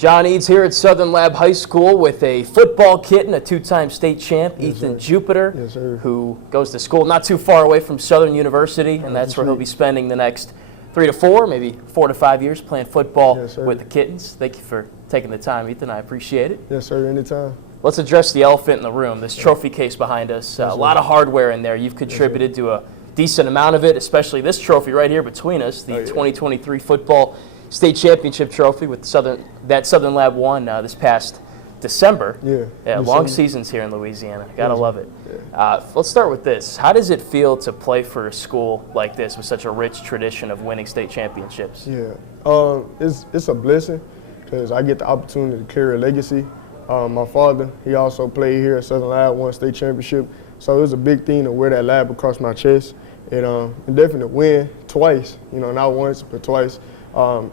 John Eads here at Southern Lab High School with a football kid and a two-time state champ, Ethan Jupiter, who goes to school not too far away from Southern University, and that's where he'll be spending the next 3 to 4, maybe 4 to 5 years playing football with the Kittens. Thank you for taking the time, Ethan. I appreciate it. Yes, sir. Anytime. Let's address the elephant in the room, this trophy case behind us. A lot of hardware in there. You've contributed to a decent amount of it, especially this trophy right here between us, the 2023 football state championship trophy with Southern Lab won this past December. Long seasons here in Louisiana. Gotta love it. Let's start with this. How does it feel to play for a school like this with such a rich tradition of winning state championships? It's a blessing because I get the opportunity to carry a legacy. My father, he also played here at Southern Lab, won state championship. So it was a big thing to wear that lab across my chest and definitely win twice, not once, but twice.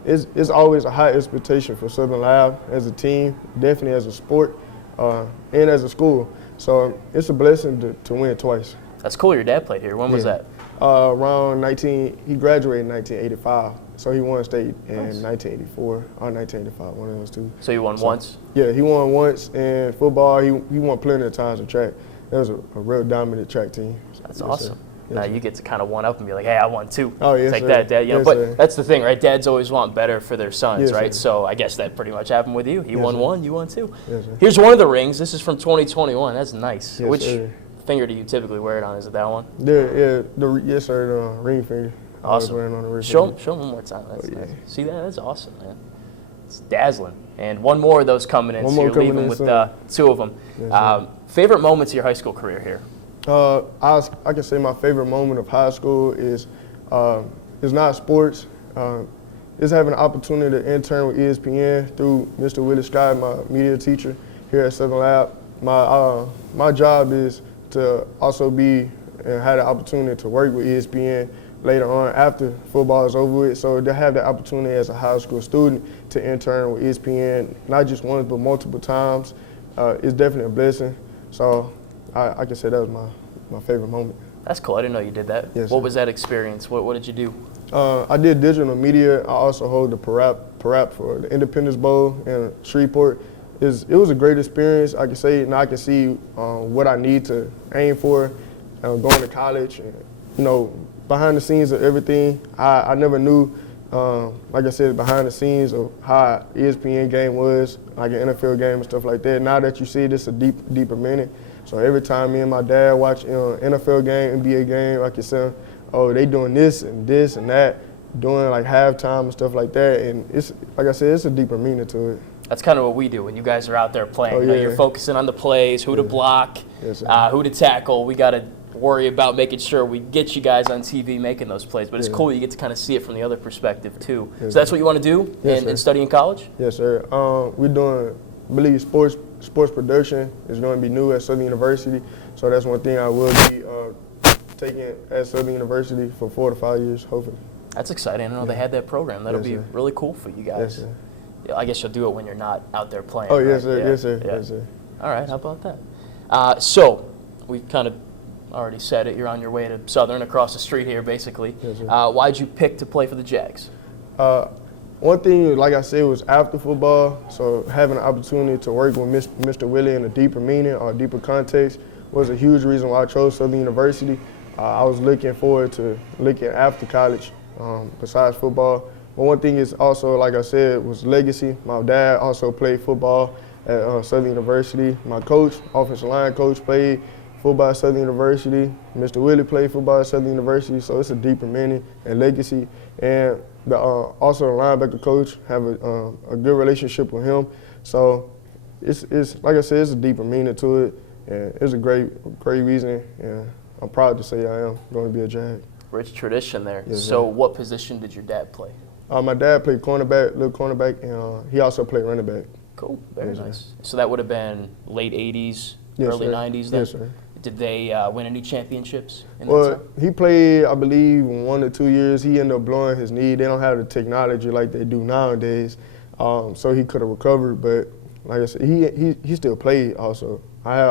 It's always a high expectation for Southern Lab as a team, definitely as a sport, and as a school. So it's a blessing to win twice. That's cool. Your dad played here. When was that? He graduated in 1985. So he won state in 1984 or 1985, one of those two. So you won once? Yeah, he won once in football. He won plenty of times in track. That was a real dominant track team. That's awesome. Now you get to kind of one up and be like, hey, I won too. Oh, yes, Take sir. that, Dad. Yes, but sir. that's the thing, right? Dads always want better for their sons, Yes, right? sir. So I guess that pretty much happened with you. He won one, you won two. Yes, sir. Here's one of the rings. This is from 2021. That's nice. Yes, Which sir. finger do you typically wear it on? Is it that one? Yes, sir, the ring finger. Awesome. On the Show him one more time. That's nice. See that? That's awesome, man. It's dazzling. And one more of those coming in, so you're leaving with two of them. Yes, favorite moments of your high school career here? I can say my favorite moment of high school is not sports. It's having the opportunity to intern with ESPN through Mr. Willie Scott, my media teacher here at Southern Lab. My job is to also be and have the opportunity to work with ESPN later on after football is over with. So to have the opportunity as a high school student to intern with ESPN, not just once but multiple times, is definitely a blessing. So I can say that was my favorite moment. That's cool. I didn't know you did that. Yes, what sir. was that experience? What did you do? I did digital media. I also hold the parap for the Independence Bowl in Shreveport. It was a great experience. I can say, and I can see what I need to aim for going to college. And, behind the scenes of everything, I never knew, like I said, behind the scenes of how ESPN game was, like an NFL game and stuff like that. Now that you see it, it's a deeper meaning. So every time me and my dad watch NFL game, NBA game, I can say, oh, they doing this and that, doing like halftime and stuff like that. And it's, like I said, it's a deeper meaning to it. That's kind of what we do when you guys are out there playing. You're focusing on the plays, who to block, who to tackle. We got to worry about making sure we get you guys on TV making those plays. But it's cool you get to kind of see it from the other perspective too. So that's what you want to do in studying college? Yes, sir. We're doing, I believe, sports production is going to be new at Southern University. So that's one thing I will be taking at Southern University for 4 to 5 years, hopefully. That's exciting. I know they had that program. That'll be really cool for you guys. Yes, sir. Yeah, I guess you'll do it when you're not out there playing. Oh, right? yes, sir. Yeah. Yes, sir. Yeah. Yes, sir. All right. How about that? So we kind of already said it. You're on your way to Southern, across the street here, basically. Yes, sir. Why'd you pick to play for the Jags? One thing, like I said, was after football. So having an opportunity to work with Mr. Willie in a deeper meaning or deeper context was a huge reason why I chose Southern University. I was looking forward to looking after college besides football. But one thing is also, like I said, was legacy. My dad also played football at Southern University. My coach, offensive line coach, played football at Southern University. Mr. Willie played football at Southern University, so it's a deeper meaning and legacy. And also the linebacker coach, have a good relationship with him. So it's like I said, it's a deeper meaning to it, and it's a great reason. And I'm proud to say I am going to be a Jag. Rich tradition there. Yes, so what position did your dad play? My dad played cornerback, little cornerback, and he also played running back. Cool, very nice. So that would have been late 80s, early 90s then? Yes, sir. Did they win any championships in that Well, time? he played, I believe, 1 or 2 years. He ended up blowing his knee. They don't have the technology like they do nowadays, so he could have recovered. But like I said, he still played also. I had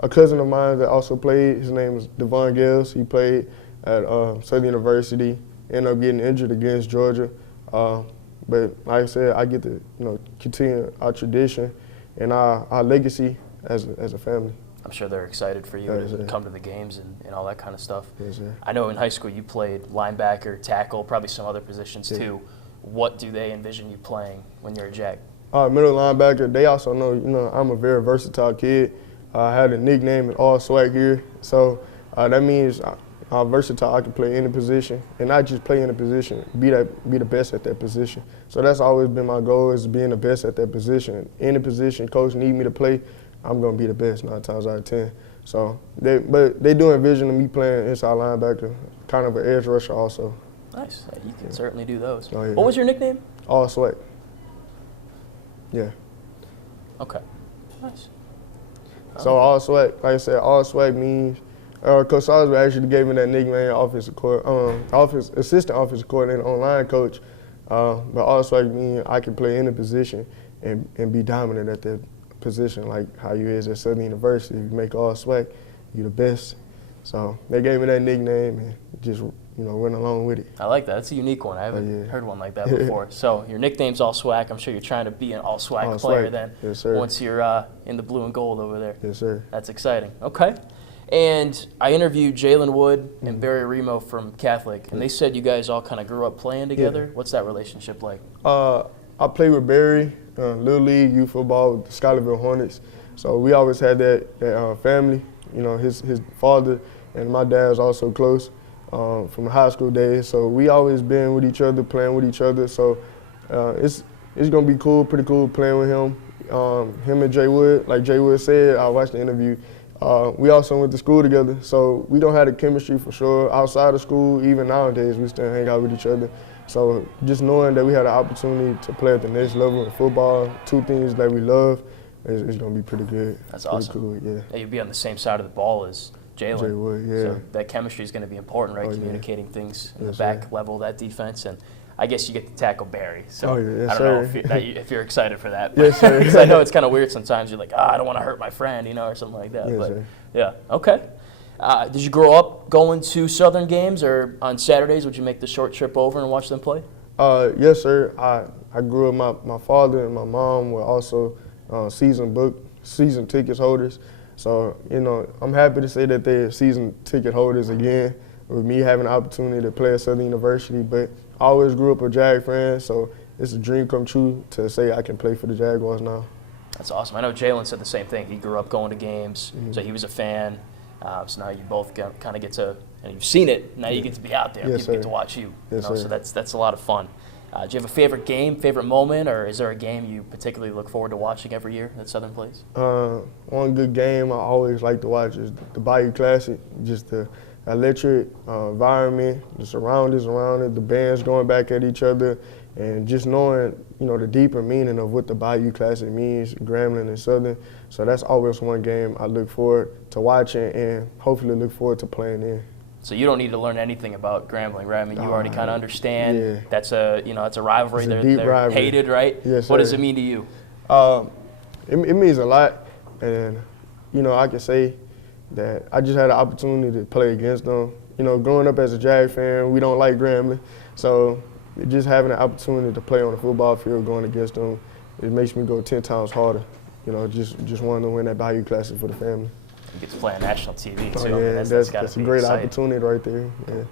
a cousin of mine that also played. His name is Devon Gales. He played at Southern University. Ended up getting injured against Georgia. But like I said, I get to continue our tradition and our legacy as a family. I'm sure they're excited for you to come to the games and all that kind of stuff. Yes, sir. I know in high school you played linebacker, tackle, probably some other positions too. What do they envision you playing when you're a Jag? Middle linebacker. They also know, I'm a very versatile kid. I had a nickname in all swag here, so that means I'm versatile. I can play any position, and not just play in a position, be the best at that position. So that's always been my goal, is being the best at that position. Any position coach need me to play, I'm gonna be the best 9 times out of 10. So they do envision me playing inside linebacker, kind of an edge rusher also. Nice. You can certainly do those. Oh, yeah. What was your nickname? All swag. Yeah. Okay. Nice. So all swag, like I said, all swag means Coach Salisbury actually gave me that nickname, assistant offensive coordinator, online coach. But all swag means I can play any position and be dominant at that position, like how you is at Southern University. You make all swag, you the best. So they gave me that nickname and just went along with it. I like that. That's a unique one. I haven't heard one like that before. So your nickname's All Swag. I'm sure you're trying to be an All Swag player then. Yes, sir. Once you're in the blue and gold over there. Yes, sir. That's exciting. Okay. And I interviewed Jalen Wood and Barry Remo from Catholic, and they said you guys all kind of grew up playing together. What's that relationship like? I played with Barry, Little League, youth football with the Schuylerville Hornets. So we always had that family. His father and my dad was also close from the high school days. So we always been with each other, playing with each other. So it's gonna be cool, pretty cool playing with him. Him and Jay Wood, like Jay Wood said, I watched the interview. We also went to school together, so we don't have the chemistry for sure. Outside of school, even nowadays, we still hang out with each other. So just knowing that we had an opportunity to play at the next level in football, two things that we love, is going to be pretty good. That's pretty awesome. Cool, yeah. You'll be on the same side of the ball as Jalen. Jay Wood, yeah. So that chemistry is going to be important, right? Communicating things in the back level of that defense. And I guess you get to tackle Barry. So I don't know if you're excited for that. Yes, sir. Because I know it's kind of weird sometimes. You're like, I don't want to hurt my friend, or something like that. Yes, but sir. yeah, okay. Did you grow up going to Southern games, or on Saturdays would you make the short trip over and watch them play? Yes, sir. I grew up. My father and my mom were also season tickets holders. So I'm happy to say that they're season ticket holders again, with me having the opportunity to play at Southern University. But I always grew up a Jag fan, so it's a dream come true to say I can play for the Jaguars now. That's awesome. I know Jalen said the same thing. He grew up going to games, so he was a fan. So now you both kind of get to, and you've seen it, now you get to be out there. Yes, People sir. get to watch you. Yes, So sir. that's a lot of fun. Do you have a favorite game, favorite moment, or is there a game you particularly look forward to watching every year that Southern plays? One good game I always like to watch is the Bayou Classic. Just the electric environment, the surroundings around it, the bands going back at each other, and just knowing, the deeper meaning of what the Bayou Classic means, Grambling and Southern. So that's always one game I look forward to watching and hopefully look forward to playing in. So you don't need to learn anything about Grambling, right? I mean, you already kind of understand. Yeah. That's a rivalry. It's a deep they're rivalry. hated, right? Yes, What does sir. it mean to you? It means a lot, and I can say that I just had the opportunity to play against them. Growing up as a Jag fan, we don't like Grambling, so just having the opportunity to play on the football field going against them, it makes me go 10 times harder. Just wanting to win that Bayou Classic for the family. You get to play on national TV too. Oh, I mean, yeah, that's that's a great opportunity right there. Yeah.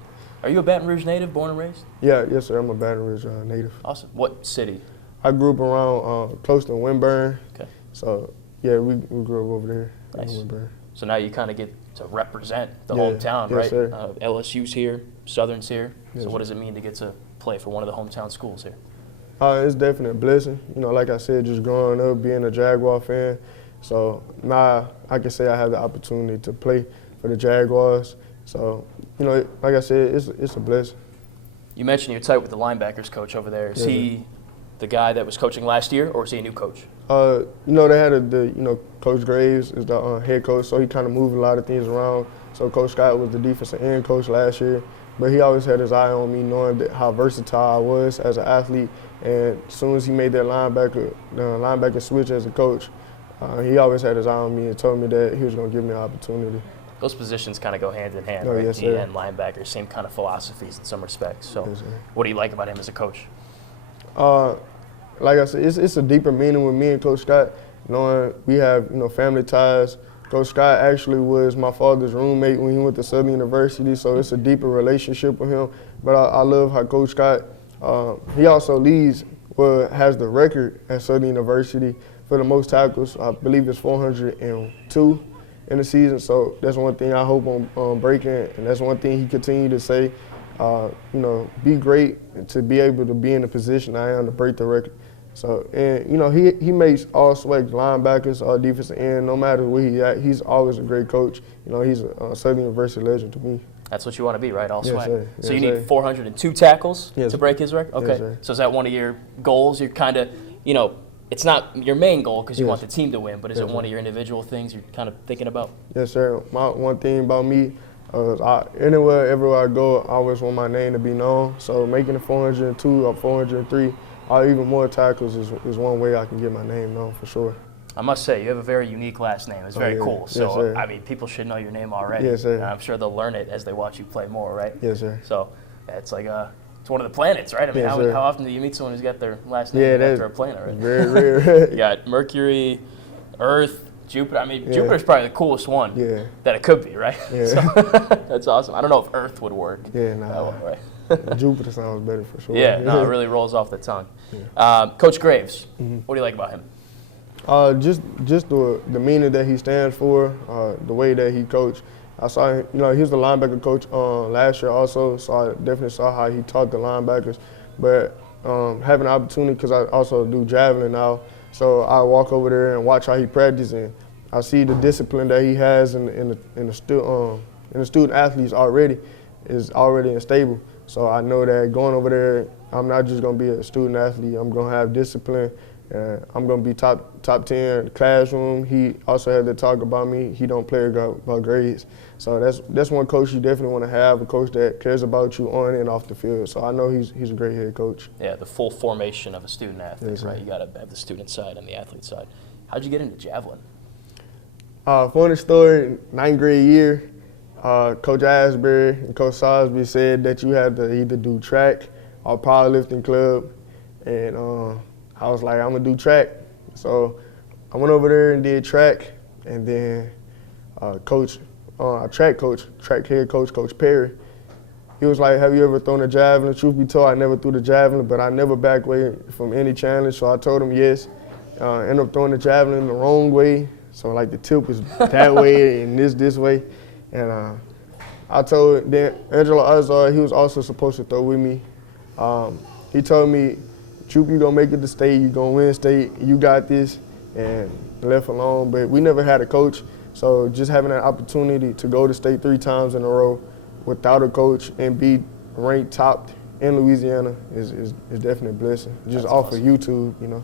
Are you a Baton Rouge native, born and raised? Yeah, yes, sir. I'm a Baton Rouge native. Awesome. What city? I grew up around close to Winburn. Okay. So, yeah, we grew up over there Nice. in Winburn. So now you kind of get to represent the Yeah. hometown, Yes, right? sir. LSU's here, Southern's here. Yes, So what sir. does it mean to get to play for one of the hometown schools here? It's definitely a blessing. Like I said, just growing up, being a Jaguar fan. So now I can say I have the opportunity to play for the Jaguars. So, like I said, it's a blessing. You mentioned you're tight with the linebackers coach over there. Is Yes, he the guy that was coaching last year, or is he a new coach? They had Coach Graves is the head coach, so he kind of moved a lot of things around. So Coach Scott was the defensive end coach last year, but he always had his eye on me, knowing how versatile I was as an athlete. And as soon as he made that linebacker switch as a coach, he always had his eye on me and told me that he was going to give me an opportunity. Those positions kind of go hand in hand, Oh, right? yes, D sir. and linebacker, same kind of philosophies in some respects. So Yes, sir. what do you like about him as a coach? Like I said, it's a deeper meaning with me and Coach Scott, knowing we have, family ties. Coach Scott actually was my father's roommate when he went to Southern University, so it's a deeper relationship with him. But I love how Coach Scott, he also has the record at Southern University for the most tackles. I believe it's 402 in the season, so that's one thing I hope on breaking, and that's one thing he continued to say, be great to be able to be in the position I am to break the record. So, and, he makes all swag linebackers, all defensive end, no matter where he's at. He's always a great coach. He's a Southern University legend to me. That's what you want to be, right? All swag. Sir. So you need 402 tackles to break his record? Okay. Yes, so is that one of your goals? You're kind of, it's not your main goal because you want the team to win, but is it one of your individual things you're kind of thinking about? Yes, sir. My one thing about me is everywhere I go, I always want my name to be known. So making it 402 or 403 or even more tackles is one way I can get my name known for sure. I must say, you have a very unique last name. It's very cool. So, yes, I mean, people should know your name already. Yes, sir. And I'm sure they'll learn it as they watch you play more, right? Yes, sir. So, it's like it's one of the planets, right? I mean, Yes, how often do you meet someone who's got their last name after a planet, right? Very rare. You got Mercury, Earth, Jupiter. I mean, Jupiter's probably the coolest one that it could be, right? Yeah. So, that's awesome. I don't know if Earth would work. Yeah, nah. That way, right? Jupiter sounds better for sure. Yeah, no, it really rolls off the tongue. Coach Graves, what do you like about him? Just the meaning that he stands for, the way that he coached. I saw him, he was the linebacker coach last year also, so I definitely saw how he taught the linebackers. But having an opportunity, because I also do javelin now, so I walk over there and watch how he practices, and I see the discipline that he has in the student athletes is already unstable. So I know that going over there, I'm not just going to be a student athlete. I'm going to have discipline. I'm going to be top 10 in the classroom. He also had to talk about me. He don't play about grades. So that's one coach you definitely want to have, a coach that cares about you on and off the field. So I know he's a great head coach. Yeah, the full formation of a student athlete, yes, right? You got to have the student side and the athlete side. How'd you get into javelin? Funny story, 9th grade year, Coach Asbury and Coach Salisbury said that you had to either do track or powerlifting club. And I was like, I'm going to do track. So I went over there and did track. And then track head coach, Coach Perry, he was like, have you ever thrown a javelin? Truth be told, I never threw the javelin, but I never backed away from any challenge. So I told him yes. Ended up throwing the javelin the wrong way. So like the tip was that way and this way. And I told then Angelo Azar, he was also supposed to throw with me. He told me, Troop, you gonna make it to state, you gonna win state, you got this, and left alone. But we never had a coach, so just having that opportunity to go to state 3 times in a row without a coach and be ranked top in Louisiana is definitely a blessing. Just off of YouTube, So.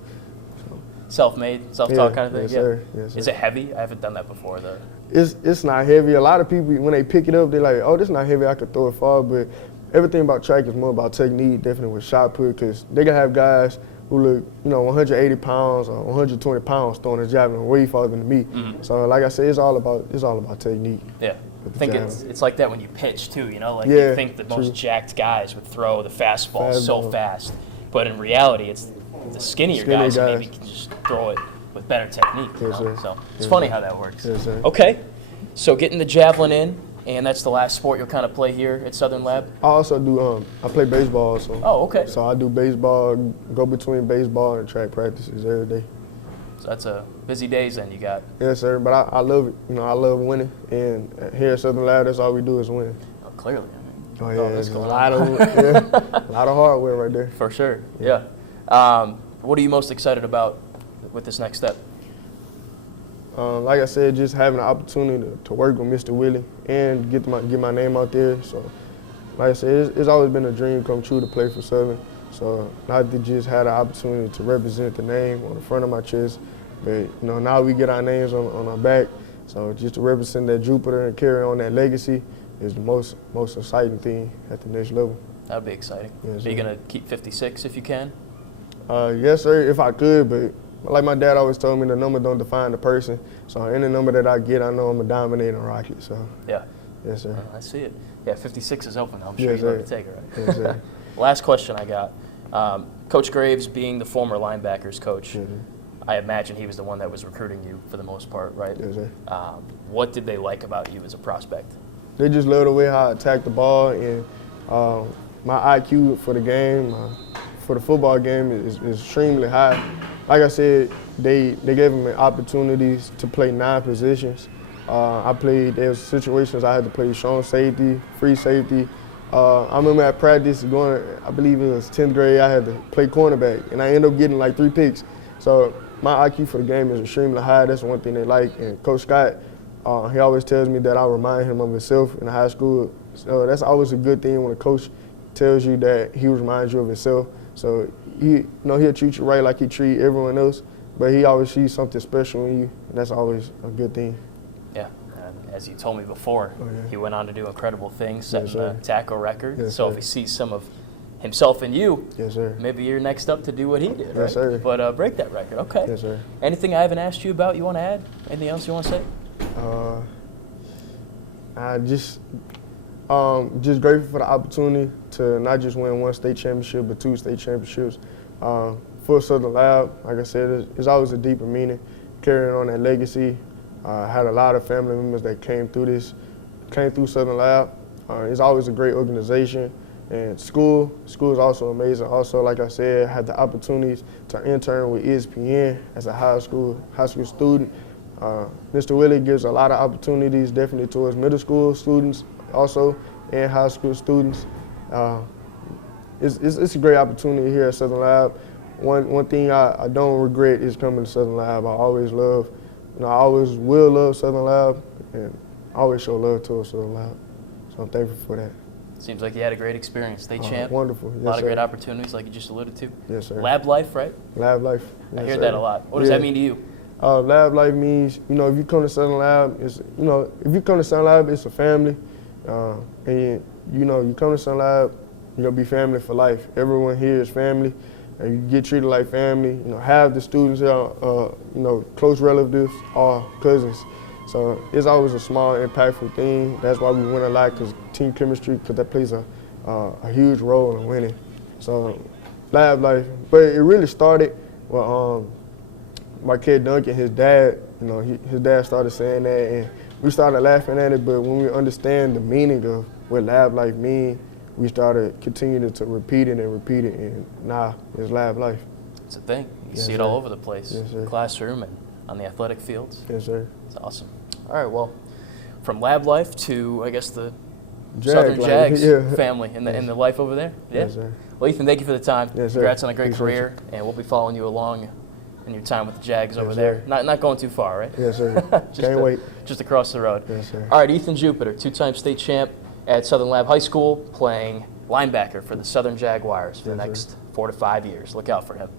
Self-made, self-taught kind of thing? Yes, sir. Yes, sir. Is it heavy? I haven't done that before, though. It's not heavy. A lot of people, when they pick it up, they're like, oh, this is not heavy, I could throw it far. But everything about track is more about technique, definitely with shot put, because they can have guys who look, 180 pounds or 120 pounds throwing a javelin way farther than me. Mm-hmm. So like I said, it's all about technique. Yeah. I think it's like that when you pitch, too, you think the most jacked guys would throw the fastball so fast. But in reality, it's the skinnier guys who maybe can just throw it with better technique. Yes, sir. So it's funny how that works. Yes, sir. Okay, so getting the javelin in, and that's the last sport you'll kind of play here at Southern Lab? I also do, I play baseball also. Oh, okay. So I do baseball, go between baseball and track practices every day. So that's a busy days then you got. Yes, sir, but I love it. I love winning, and here at Southern Lab, that's all we do is win. Oh, clearly. Oh, yeah, there's a lot of hardware right there. For sure, yeah. What are you most excited about with this next step? Like I said, just having an opportunity to work with Mr. Willie and get my name out there. So, like I said, it's always been a dream come true to play for Southern. So, not to just have the opportunity to represent the name on the front of my chest, but now we get our names on our back. So, just to represent that Jupiter and carry on that legacy is the most exciting thing at the next level. That would be exciting. Yes, are you going to keep 56 if you can? Yes, sir, if I could, but like my dad always told me, the number don't define the person. So any number that I get, I know I'm a dominating Rocket. So yeah, yes, sir. I see it. Yeah, 56 is open. I'm sure yes, you'd love to take it, right? Yes, sir. Last question I got. Coach Graves being the former linebackers coach, Mm-hmm. I imagine he was the one that was recruiting you for the most part, right? Yes, sir. What did they like about you as a prospect? They just love the way how I attack the ball, and my IQ for the game, for the football game is extremely high. Like I said, they gave me opportunities to play 9 positions. There was situations I had to play strong safety, free safety. I remember at practice I believe it was 10th grade, I had to play cornerback, and I ended up getting like 3 picks. So my IQ for the game is extremely high. That's one thing they like. And Coach Scott, he always tells me that I remind him of himself in high school. So that's always a good thing when a coach tells you that he reminds you of himself. So he'll treat you right like he treat everyone else, but he always sees something special in you, and that's always a good thing. Yeah, and as you told me before, he went on to do incredible things, setting Yes, the sir. tackle record. Yes, So sir. if he sees some of himself in you, Yes, sir. maybe you're next up to do what he did, right? Yes, sir. But break that record, okay. Yes, sir. Anything I haven't asked you about you want to add? Anything else you want to say? I just grateful for the opportunity to not just win 1 state championship, but 2 state championships. For Southern Lab, like I said, it's always a deeper meaning, carrying on that legacy. I had a lot of family members that came through Southern Lab. It's always a great organization. And school is also amazing. Also, like I said, I had the opportunities to intern with ESPN as a high school student. Mr. Willie gives a lot of opportunities, definitely towards middle school students also, and high school students. It's a great opportunity here at Southern Lab. One thing I don't regret is coming to Southern Lab. I always will love Southern Lab, and I always show love towards Southern Lab. So I'm thankful for that. Seems like you had a great experience. State champ. Wonderful. Yes, A lot of sir. great opportunities, like you just alluded to. Yes, sir. Lab life, right? Lab life. I Yes, hear sir. that a lot. What does that mean to you? Lab life means, if you come to Southern Lab, if you come to Southern Lab, it's a family. And you come to Southern Lab, you're gonna be family for life. Everyone here is family, and you get treated like family. Half the students here are, close relatives or cousins. So it's always a small, impactful thing. That's why we win a lot, because team chemistry, because that plays a huge role in winning. So lab life, but it really started with my kid Duncan, his dad. His dad started saying that, and we started laughing at it. But when we understand the meaning of what lab life means, we started continuing to repeat it, and now it's lab life. It's a thing. You Yes, see it sir. all over the place. Yes, sir. Classroom and on the athletic fields. Yes, sir. It's awesome. All right, well, from lab life to, I guess, the Jag Southern life, Jags yeah. family and the life over there. Yeah. Yes, sir. Well, Ethan, thank you for the time. Yes, sir. Congrats on a great Appreciate career, and we'll be following you along in your time with the Jags over Yes, there. sir. Not going too far, right? Yes, sir. Can't wait. Just across the road. Yes, sir. All right, Ethan Jupiter, 2-time state champ at Southern Lab High School, playing linebacker for the Southern Jaguars for the Yes, sir. next 4 to 5 years. Look out for him.